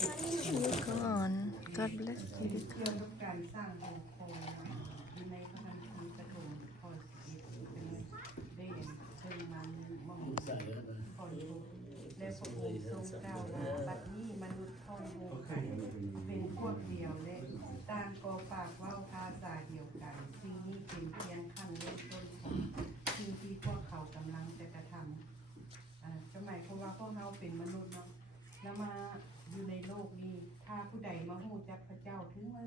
Come on. God bless you. เกี่ยวกับการสร้างองค์โคในพระธรรมคัมภีร์ปฐมข้อ11เป็นได้เห็นเชิงมันมองข้อรู้และพระองค์ทรงกล่าวว่าบัดนี้มนุษย์พ้องวงกันเป็นพวกเดียวและต่างก็ปากเว้าภาษาเดียวกันสิ่งนี้เป็นเพียงขั้นเริ่มต้นของสิ่งที่พวกเขากำลังจะกระทำจะหมายความว่าพวกเราเป็นมนุษย์เนาะแล้วมาอยู่ในโลกนี้ถ้าผู้ใดมาฮู้จักพระเจ้าถึงว่า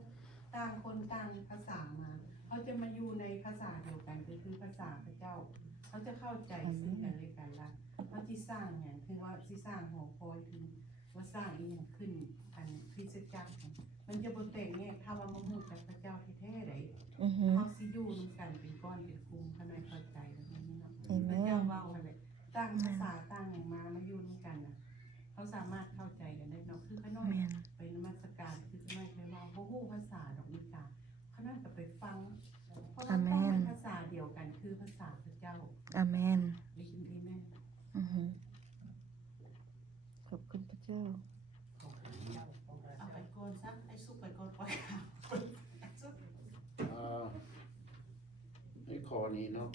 ต่างคนต่างภาษามาเขาจะมาอยู่ในภาษาเดียวกันก็คือภาษาพระเจ้าเขาจะเข้าใจซึ่งกันและกันละว่าที่สร้างอย่างคือว่าที่สร้างหอคอยคือว่าสร้างอีกขึ้นอันคริสตจักรมันจะบ่แต่งแยกถ้าว่ามาฮู้จักพระเจ้าแท้ๆได้เขาสิอยู่ร่วมกันเป็นก้อนเป็นกลุ่มภายในเข้าใจแบบนี้เนาะพระเจ้าเว้าอะไรต่างภาษาต่างอย่างมาอยู่ร่วมกันน่ะเขาสามารถเข้าใจกันได้เนาะคือข้าน้อยไปนมัสการคือข้าน้อยไปว่าบ่ฮู้ภาษาดอกนี้กาข้าน้อยก็ไปฟังเพราะว่าเป็นภาษาเดียวกันคือภาษาพระเจ้าอาเมนดีแม่ขอบคุณพระเจ้าเอาไปก่อนซักให้สุกไปก่อนปล่อยในข้อนี้เนาะ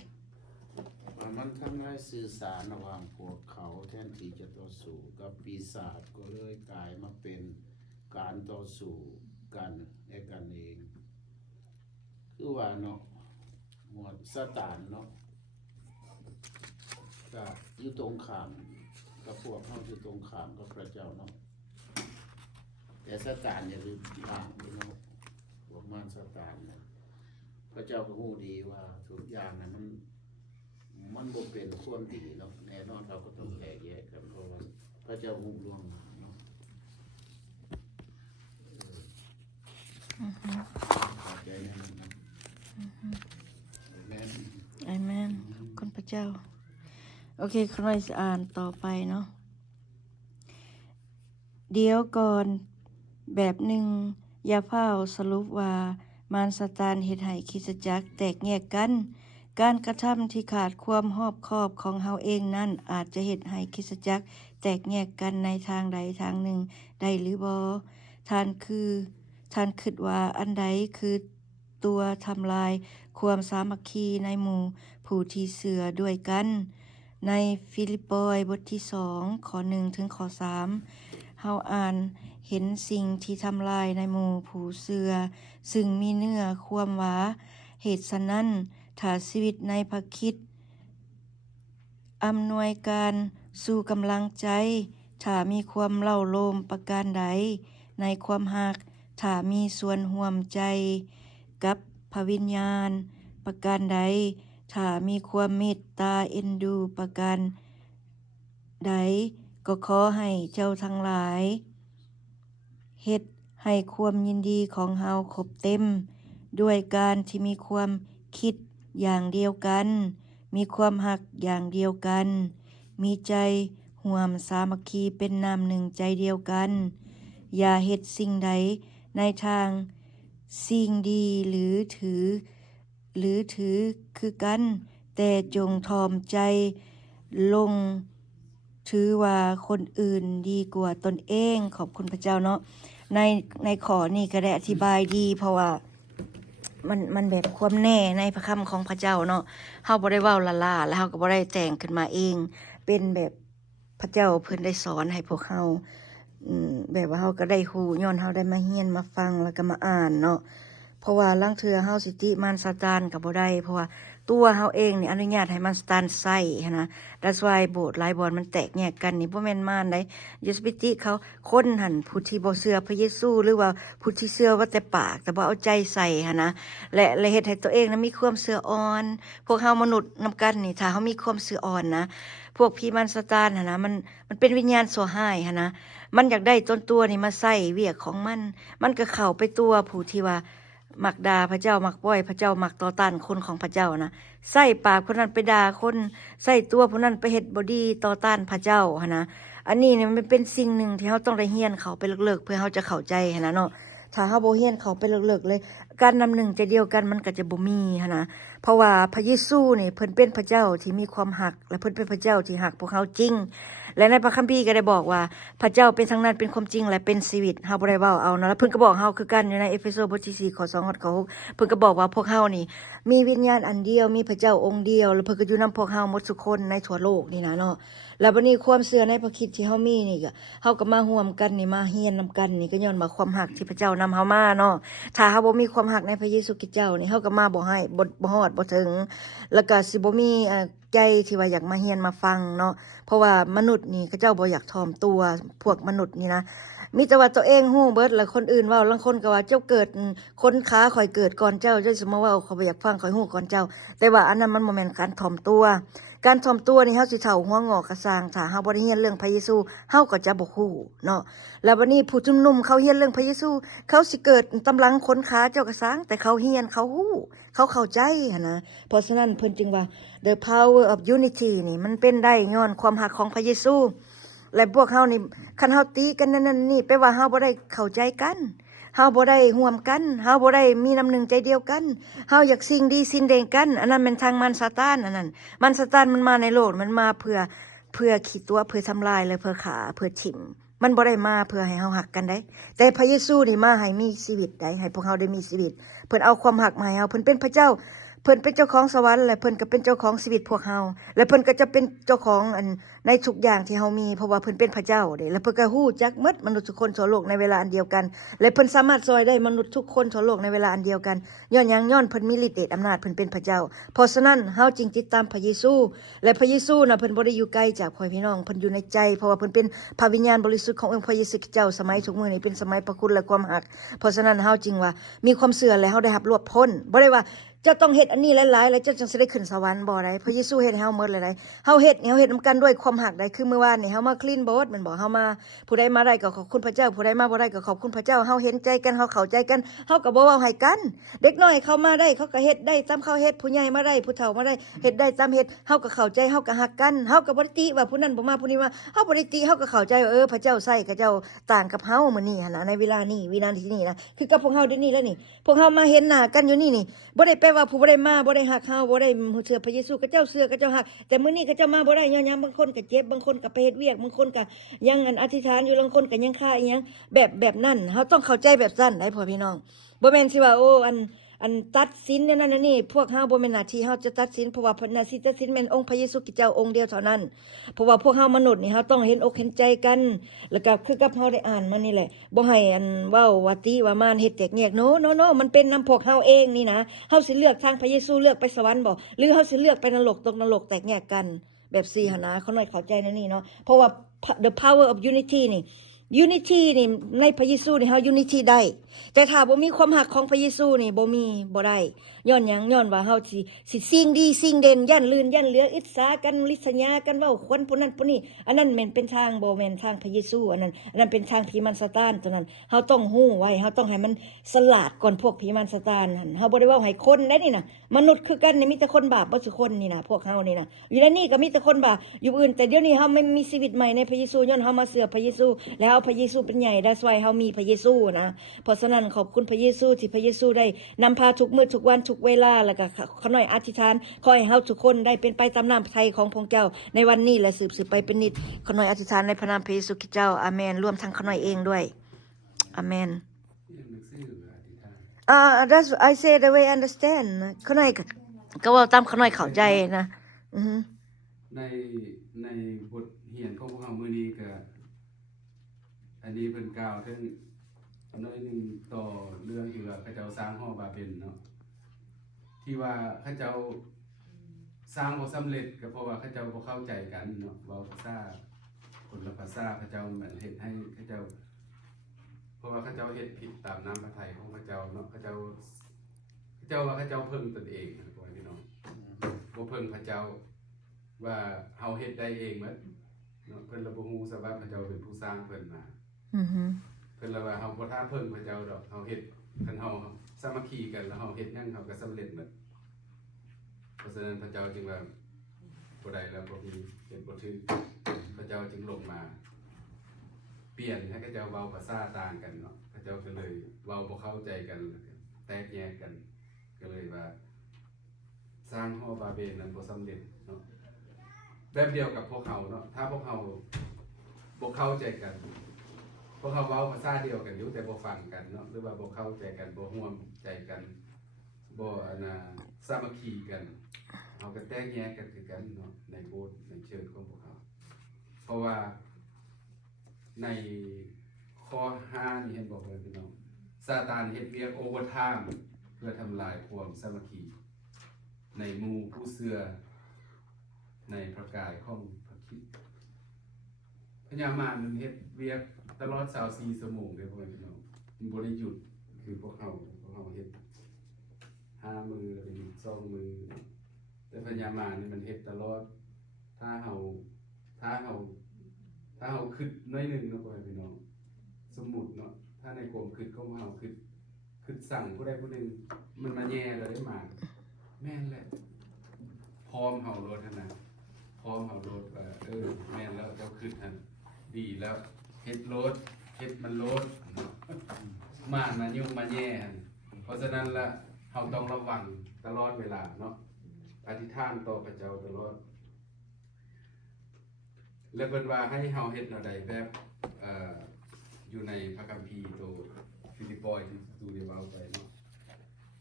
มันทำให้สื่อสารระหว่างพวกเขาแทนที่จะต่อสู้กับปีศาจก็เลยกลายมาเป็นการต่อสู้กันและกันเองคือว่าเนาะหมวดซาตานเนาะก็อยู่ตรงข้ามกับพวกเขาอยู่ตรงข้ามกับพระเจ้าเนาะแต่ซาตานอย่าลืมล้างเนาะพวกมันซาตานเนี่ยพระเจ้าก็รู้ดีว่าทุกอย่างนั้นมันบ่เป็นความดีเนาะแน่นอนเราก็ต้องแยกกันเพราะว่าพระเจ้ามุ่งล่วงมาเนาะขอบใจแน่นอนนะอาเมนขอบคุณพระเจ้าโอเคครอยอ่านต่อไปเนาะเดี๋ยวก่อนแบบหนึ่งอย่าเฝ้าสรุปว่ามารซาตานเฮ็ดให้คริสตจักรแตกแยกกันการกระทำที่ขาดความรอบคอบของเฮาเองนั่นอาจจะเฮ็ดให้คริสตจักรแตกแยกกันในทางใดทางหนึ่งได้หรือบ่ท่านคิดว่าอันใดคือตัวทำลายความสามัคคีในหมู่ผู้ที่เชื่อด้วยกันในฟิลิปปอยบทที่2ข้อ1ถึงข้อ3เฮาอ่านเห็นสิ่งที่ทำลายในหมู่ผู้เชื่อซึ่งมีเนื้อความว่าเหตุฉะนั้นถ้าชีวิตในพระคริสต์อำนวยการสู่กำลังใจถ้ามีความเล่าโลมประการใดในความหักถ้ามีส่วนร่วมใจกับพระวิญญาณประการใดถ้ามีความเมตตาเอ็นดูประการใดก็ขอให้เจ้าทั้งหลายเฮ็ดให้ความยินดีของเฮาครบเต็มด้วยการที่มีความคิดอย่างเดียวกันมีความหักอย่างเดียวกันมีใจร่วมสามัคคีเป็นน้ำหนึ่งใจเดียวกันอย่าเฮ็ดสิ่งใดในทางสิ่งดีหรือถือคือกันแต่จงถ่อมใจลงถือว่าคนอื่นดีกว่าตนเองขอบคุณพระเจ้าเนาะในขอนี่ก็ได้อธิบายดีเพราะว่ามันแบบความแน่ในพระคำของพระเจ้าเนาะเฮาบ่ได้เว้าละล่าแล้วเฮาก็บ่ได้แต่งขึ้นมาเองเป็นแบบพระเจ้าเพิ่นได้สอนให้พวกเฮาแบบว่าเฮาก็ได้ฮู้ย้อนเฮาได้มาเรียนมาฟังแล้วก็มาอ่านเนาะเพราะว่าลางเทื่อเฮาสิติมารซาตานก็บ่ได้เพราะว่าตัวเฮาเองนี่อนุญาตให้มันซาตานใช้หันนะ That's why โบสถ์หลายบ่อนมันแตกแยกกันนี่บ่แม่นมารได้อย่าสิไปติเขาคนหั่นผู้ที่บ่เชื่อพระเยซูหรือว่าผู้ที่เชื่อว่าแต่ปากแต่บ่เอาใจใส่หันนะและเฮ็ดให้ตัวเองนั้นมีความเชื่ออ่อนพวกเฮามนุษย์นำกันนี่ถ้าเฮามีความเชื่ออ่อนนะพวกผีมารซาตานหั่นนะมันเป็นวิญญาณชั่วร้ายหั่นนะมันอยากได้ต้นตัวนี่มาใช้เวียกของมันก็เข้าไปตัวผู้ที่ว่ามักด่าพระเจ้ามักป้อยพระเจ้ามักต่อต้านคนของพระเจ้านะใส่ปากคนนั้นไปด่าคนใส่ตัวคนนั้นไปเฮ็ดบ่ดีต่อต้านพระเจ้าหั่นนะอันนี้เนี่ยมันเป็นสิ่งหนึ่งที่เฮาต้องได้เรียนเขาไปเลิกๆเพื่อเฮาจะเข้าใจหั่นนะเนาะถ้าเฮาบ่เรียนเขาไปเลิกๆเลยการนำหนึ่งใจเดียวกันมันก็จะบ่มีหั่นนะเพราะว่าพระเยซูนี่เพิ่นเป็นพระเจ้าที่มีความรักและเพิ่นเป็นพระเจ้าที่รักพวกเฮาจริง และในพระคัมภีร์ก็ได้บอกว่าพระเจ้าเป็นทั้งนั้นเป็นความจริงและเป็นชีวิตเฮาบ่ได้เว้าเอาเนาะแล้วเพิ่นก็บอกเฮาคือกันอยู่ในเอเฟโซบทที่4ข้อ2ข้อ6เพิ่นก็บอกว่าพวกเฮานี่มีวิญญาณอันเดียวมีพระเจ้าองค์เดียวแล้วเพิ่นก็อยู่นํพวกเฮาหมดทุกคนในทั่วโลกนี่นะเนาะแล้วบัดนี้ความเชื่อในพระคริสต์ที่เฮามีนี่ก็เฮาก็มาร่วมกันนี่มาเฮียนนํกันนี่ก็ย้อนมาความรักที่พระเจ้านำเฮามาเนาะถ้าเฮาบ่มีความรักในพระเยซูคริสต์เจ้านี่เฮาก็มาบ่ให้บ่ฮอดบ่ถึงแล้วก็สิบ่มีใจที่ว่าอยากมาเฮียนมาฟังเนาะเพราะว่ามนุษย์นี่เขาเจ้าบ่อยากถ่อมตัวพวกมนุษย์นี่นะมีแต่ว่าตัวเองฮู้เบิดแล้วคนอื่นเว้าลางคนก็ว่าเจ้าเกิดคนขาข่อยเกิดก่อนเจ้าสิมาเว้าเขาบ่อยากฟังข่อยฮู้ก่อนเจ้าแต่ว่าอันนั้นมันบ่แม่นการถ่อมตัวการถ่อมตัวนี่เฮาสิเฒ่าหัวงอกกระสร้างถ้าเฮาบ่ได้เรียนเรื่องพระเยซูเฮาก็จะบ่ฮู้เนาะแล้วบัดนี้ผู้ชุมนุมเขาเรียนเรื่องพระเยซูเขาสิเกิดตำลังคนขาเจ้ากระสร้างแต่เขาเรียนเขาฮู้เขาเข้าใจหั่นนะเพราะฉะนั้นเพิ่นจึงว่า the power of unity นี่มันเป็นได้ย้อนความรักของพระเยซูและพวกเฮานี่คันเฮาตีกันนั่นนี่แปลว่าเฮาบ่ได้เข้าใจกันเฮาบ่ได้ร่วมกันเฮาบ่ได้มีน้ำหนึ่งใจเดียวกันเฮาอยากสิ่งดีสิ่งเด่นกันอันนั้นเป็นทางมันซาตานอันนั้นมันซาตานมันมาในโลกมันมาเพื่อขีดตัวเพื่อทำลายและเพื่อขาเพื่อถิ่มมันบ่ได้มาเพื่อให้เฮาหักกันได้แต่พระเยซูนี่มาให้มีชีวิตได้ให้พวกเฮาได้มีชีวิตเพิ่นเอาความหักมาให้เฮาเพิ่นเป็นพระเจ้าเพิ่นเป็นเจ้าของสวรรค์และเพิ่นก็เป็นเจ้าของชีวิตพวกเฮาและเพิ่นก็จะเป็นเจ้าของในทุกอย่างที่เฮามีเพราะว่าเพิ่นเป็นพระเจ้าเด้และเพิ่นก็ฮู้จักหมดมนุษย์ทุกคนทั่วโลกในเวลาอันเดียวกันและเพิ่นสามารถช่วยได้มนุษย์ทุกคนทั่วโลกในเวลาอันเดียวกันย้อนหยังย้อนเพิ่นมีฤทธิ์เดชอำนาจเพิ่นเป็นพระเจ้าเพราะฉะนั้นเฮาจึงติดตามพระเยซูและพระเยซูน่ะเพิ่นบ่ได้อยู่ไกลจากพ่อพี่น้องเพิ่นอยู่ในใจเพราะว่าเพิ่นเป็นพระวิญญาณบริสุทธิ์ขององค์พระเยซูคริสต์เจ้าสมัยทุกมื้อนี้เป็นสมัยพระคุณและความรักเพราะฉะนั้นเฮาจึงว่ามีความเชื่อและเฮาได้รับรวบพ้นบ่ได้ว่าเจ้าต้องเฮ็ดอันนี้หลายๆแล้วเจ้าจึงสิได้ขึ้นสวรรค์บ่ได้พระเยซูเฮ็ดให้เฮาหมดเลยได้เฮาเฮ็ดนำกันด้วยความรักได้คือเมื่อวานนี่เฮามาคลีนโบสถ์แม่นบ่เฮามาผู้ใดมาได้ก็ขอบคุณพระเจ้าผู้ใดมาบ่ได้ก็ขอบคุณพระเจ้าเฮาเห็นใจกันเฮาเข้าใจกันเฮาก็บ่เว้าให้กันเด็กน้อยเข้ามาได้เขาก็เฮ็ดได้ตามเขาเฮ็ดผู้ใหญ่มาได้ผู้เฒ่ามาได้เฮ็ดได้ตามเฮ็ดเฮาก็เข้าใจเฮาก็ฮักกันเฮาก็บ่ได้ติว่าผู้นั้นบ่มาผู้นี้มาเฮาบ่ได้ติเฮาก็เข้าใจว่าพระเจ้าใช้กับเจ้าต่างกับเฮามื้อนี้หั่นน่ะในเวลานี้วินาทีนี้นะคือกับพวกเฮาเดี๋ยวนี้แล้วนี่พวกเฮามาเห็นหน้ากันอยู่นี่บ่ได้แปลว่าผู้บ่ได้มาบ่ได้ฮักเฮาบ่ได้เชื่อพระเยซูกับเจ้าเชื่อกับเจ้าฮักแต่มื้อนี้เขาเจ้ามาบ่ได้ย้อนหยังบางคนก็เจ็บบางคนก็ไปเฮ็ดเวียกบางคนก็ยังอธิษฐานอยู่บางคนก็ยังฆ่าอีหยังแบบนั้นเฮาต้องเข้าใจแบบนั้นได้พ่อพี่น้องบ่แม่นสิว่าโอ้อันตัดสินเนี่ยนั่นนี่พวกเฮาบ่แม่นหน้าที่เฮาจะตัดสินเพราะว่าหน้าที่ตัดสินแม่นองค์พระเยซูคริสต์เจ้าองค์เดียวเท่านั้นเพราะว่าพวกเฮามนุษย์นี่เฮาต้องเห็นอกเห็นใจกันแล้วก็คือกับเฮาได้อ่านมานี่แหละบ่ให้เว้าว่าติว่ามารเฮ็ดแตกแยกโนมันเป็นนำพวกเฮาเองนี่นะเฮาสิเลือกทางพระเยซูเลือกไปสวรรค์บ่หรือเฮาสิเลือกไปนรกตกนรกแตกแยกกันแบบ4หั่นนะเขาน้อยเข้าใจนะนี่เนาะเพราะว่า the power of unity นี่ unity นี่ในพระเยซูนี่เฮา unity ได้แต่ถ้าบ่มีความรักของพระเยซูนี่บ่ได้ย้อนหยังย้อนว่าเฮาสิสิ่งดีสิ่งเด่นยันลื่นยันเหลืออิจฉากันริษยากันเว้าคนผู้นั้นผู้นี้อันนั้นแม่นเป็นทางบ่แม่นทางพระเยซูอันนั้นเป็นทางผีมารซาตานตัวนั้นเฮาต้องฮู้ไว้เฮาต้องให้มันสลาดก่อนพวกผีมารซาตานหั่นเฮาบ่ได้เว้าให้คนได้นี่น่ะมนุษย์คือกันนี่มีแต่คนบาปบ่ซุคนนี่น่ะพวกเฮานี่น่ะอยู่ในนี้ก็มีแต่คนบาปอยู่อื่นแต่เดี๋ยวนี้เฮาไม่มีชีวิตใหม่ในพระเยซูย้อนเฮามาเชื่อพระเยซูแล้วพระเยซูเป็นใหญ่ได้สวยเฮามีพระเยซูนะเพราะฉะนั้นขอบคุณพระเยซูที่พระเยซูได้นำพาทุกมื้อทุกวันทุกเวลาแล้วก็ขอหน่อยอธิษฐานขอให้เฮาทุกคนได้เป็นไปตามน้ำพระทัยของพระเจ้าในวันนี้และสืบไปเป็นนิจขอหน่อยอธิษฐานในพระนามพระเยซูคริสต์เจ้าอาเมนรวมทั้งขอหน่อยเองด้วยอาเมนthat's I say the way I understand ขอหน่อยก็ว่าตามขอหน่อยเข้าใจนะในบทเรียนของพวกเรามื้อนี้ก็อันนี้เพิ่นกล่าวถึงน้อยหนึงต่อเรื่องที่ว่าเขาเจ้าสร้างหอบาเบลเนาะที่ว่าเขาเจ้าสร้างบ่สำเร็จก็เพราะว่าเขาเจ้าบ่เข้าใจกันเนาะเว้าภาษาคนละภาษาเขาเจ้ามันเฮ็ดให้เขาเจ้าเพราะว่าเขาเจ้าเฮ็ดผิดตามน้ำพระทัยของเขาเจ้าเนาะเขาเจ้าว่าเขาเจ้าเพิ่งตนเองนะพ่อพี่น้องบ่เพิ่งพระเจ้าว่าเฮาเฮ็ดได้เองหมดเนาะเพิ่นละบ่ฮู้ซะว่าพระเจ้าเป็นผู้สร้างเพิ่นมาเพิ่นละว่าเฮาบ่ท้าเพิ่งพระเจ้าดอกเฮาเฮ็ดคันเฮาสามัคคีกันแล้วเฮาเฮ็ดหยังเฮาก็สำเร็จหมดเพราะฉะนั้นพระเจ้าจึงว่าบ่ได้แล้วบ่มีเฮ็ดบ่ถึงพระเจ้าจึงลงมาเปลี่ยนให้พระเจ้าเว้าภาษาต่างกันเนาะพระเจ้าก็เลยเว้าบ่เข้าใจกันแตกแยกกันก็เลยว่าสร้างหอบาเบลนั้นบ่สำเร็จเนาะ แบบเดียวกับพวกเขาเนาะถ้าพวกเขาบ่เข้าใจกันพวกเขาเว้าภาษาเดียวกันอยู่แต่บ่ฟังกันเนาะหรือว่าบ่เข้าใจกันบ่ร่วมใจกันบ่สามัคคีกันเอาก็แตกแยกกันคือกันเนาะในโบสถ์ในเชิญของพวกเขาเพราะว่าในข้อ5นี่เห็นบอกเลยพี่น้องซาตานเฮ็ดเวียกโอเวอร์ไทม์เพื่อทำลายความสามัคคีในหมู่ผู้เชื่อในพระกายของพระคริสต์พญามารมันเฮ็ดเวียกตลอด24ชั่วโมงเด้อพ่อแม่พี่น้องมันบ่ได้หยุดคือพวกเฮาเฮ็ด5มื้อแล้วก็หยุด2มื้อแต่พญามารนี่มันเฮ็ดตลอดถ้าเฮาคิดน้อยหนึงเนาะพ่อแม่พี่น้องสมมุติเนาะถ้าในความคิดของเฮาคิดสั่งผู้ใดผู้หนึงมันมาแย่แล้วได้มาแม่นแหละพร้อมเฮาโลดหั่นน่ะพร้อมเฮาโลดว่าแม่นแล้วเจ้าคิดหั่นดีแล้วเฮ็ดโลดเฮ็ดมันโลดเนาะมายุ่งมาแย่หั่นเพราะฉะนั้นละเฮาต้องระวังตลอดเวลาเนาะอธิษฐานต่อพระเจ้าตลอดและเพิ่นว่าให้เฮาเฮ็ดแนวใดแบบอยู่ในพระคัมภีร์ตัวฟิลิปปอยที่ตูได้เว้าไปเนาะ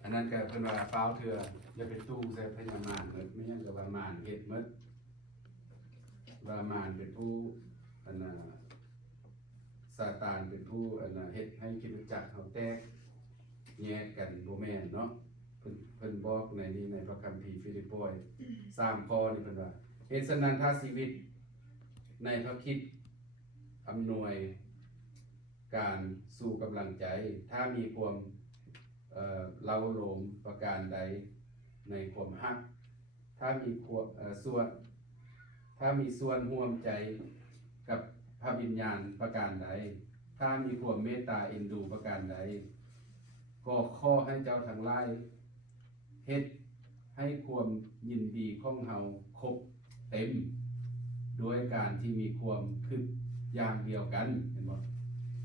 อันนั้นก็เพิ่นว่าฟ้าวเถื่ออย่าไปตู้ใส่พญามารเบิดไม่งั้นก็ว่ามารเฮ็ดหมดว่ามารเป็นผู้ซาตานเป็นผู้เฮ็ดให้คริสตจักรเฮาแตกแยกกันบ่แม่นเนาะเพิ่นบอกในนี้ในพระคัมภีร์ฟิลิปปอย3ข้อนี่เพิ่นว่าเหตุฉะนั้นถ้าชีวิตในพระคริสต์อำนวยการสู่กำลังใจถ้ามีความเล้าโลมประการใดในความฮักถ้ามีส่วนร่วมใจกับพระวิญญาณประการใดถ้ามีความเมตตาเอ็นดูประการใดก็ขอให้เจ้าทั้งหลายเฮ็ดให้ความยินดีของเฮาครบเต็มโดยการที่มีความคิดอย่างเดียวกันเห็นบ่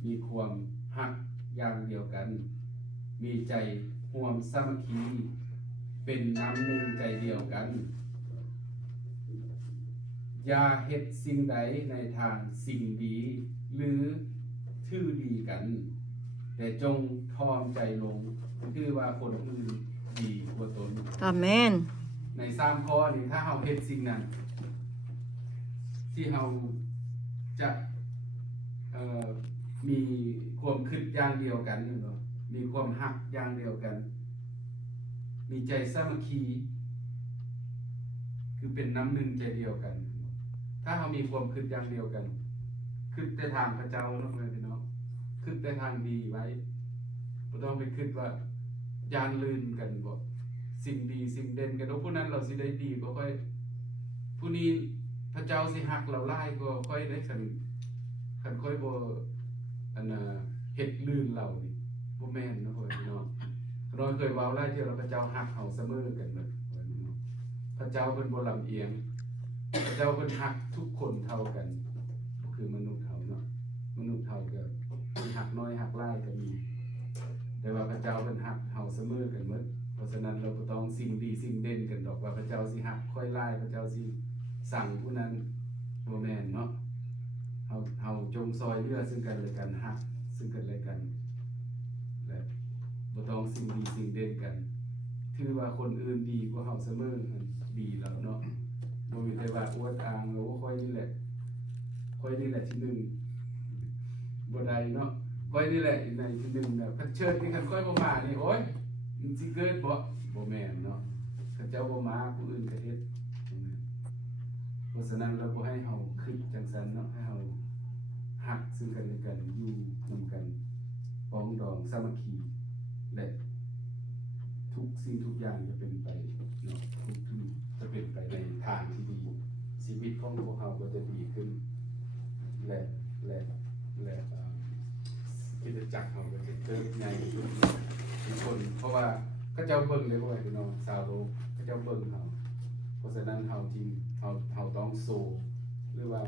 มีความฮักอย่างเดียวกันมีใจร่วมสามัคคีเป็นน้ำหนึ่งใจเดียวกันอย่าเฮ็ดสิ่งใดในทางสิ่งดีหรือทื่อดีกันแต่จงทอมใจลงคือว่าคนอื่นดีกว่าตน อาเมน ใน3ข้อนี้ถ้าเฮาเฮ็ดสิ่งนั้นที่เฮาจะมีความคิดอย่างเดียวกันเนาะมีความฮักอย่างเดียวกันมีใจสามัคคีคือเป็นน้ำหนึ่งใจเดียวกันถ้าเฮามีความคิดอย่างเดียวกันคิดแต่ทางพระเจ้าเนาะพี่น้องคิดแต่ทางดีไว้บ่ต้องไปคิดว่ายานลื่นกันบ่สิ่งดีสิ่งเด่นกันผู้นั้นเราสิได้ดีก็ค่อยผู้นี้พระเจ้าสิฮักเราหลายก็ค่อยได้คันค่อยบ่เฮ็ดลื่นเรานี่บ่แม่นเนาะพี่น้องเราเคยเว้าหลายเที่ยวแล้วพระเจ้าฮักเฮาเสมอกันเบิดพระเจ้าเพิ่นบ่ลำเอียงพระเจ้าเพิ่นฮักทุกคนเท่ากันก็คือมนุษย์เฮาเนาะมนุษย์เฮาก็ฮักน้อยฮักหลายก็มีแต่ว่าพระเจ้าเพิ่นฮักเฮาเสมอกันหมดเพราะฉะนั้นเราบ่ต้องสิ่งดีสิ่งเด่นกันดอกว่าพระเจ้าสิฮักค่อยหลายพระเจ้าสิสั่งผู้นั้นบ่แม่นเนาะเฮาจงซอยเหลือซึ่งกันและกันฮักซึ่งกันและกันและบ่ต้องสิ่งดีสิ่งเด่นกันถือว่าคนอื่นดีกว่าเฮาเสมอดีแล้วเนาะบ่มีแต่ว่าอวดอ้างว่าค่อยนี่แหละที่หนึ่งบ่ได้เนาะค่อยนี่แหละในที่หนึ่งน่ะคันเชิญที่คันค่อยบ่มานี่โอ๊ยมันสิเกิดบ่แม่นเนาะเขาเจ้าบ่มาผู้อื่นก็เฮ็ดเพราะฉะนั้นเราบ่ให้เฮาคิดจังซั่นเนาะให้เฮาฮักซึ่งกันและกันอยู่นำกันปองดองสามัคคีและทุกสิ่งทุกอย่างจะเป็นไปเนาะทุกจะเป็นไปในทางที่ดีชีวิตของพวกเราก็จะดีขึ้นและคริสตจักรเราก็จะเติบใหญ่ขึ้นทุกคนเพราะว่าเขาเจ้าเบิ่งเลยว่าพี่น้องชาวโลกเขาเจ้าเบิ่งเฮาเพราะฉะนั้นเฮาต้องโซหรือว่า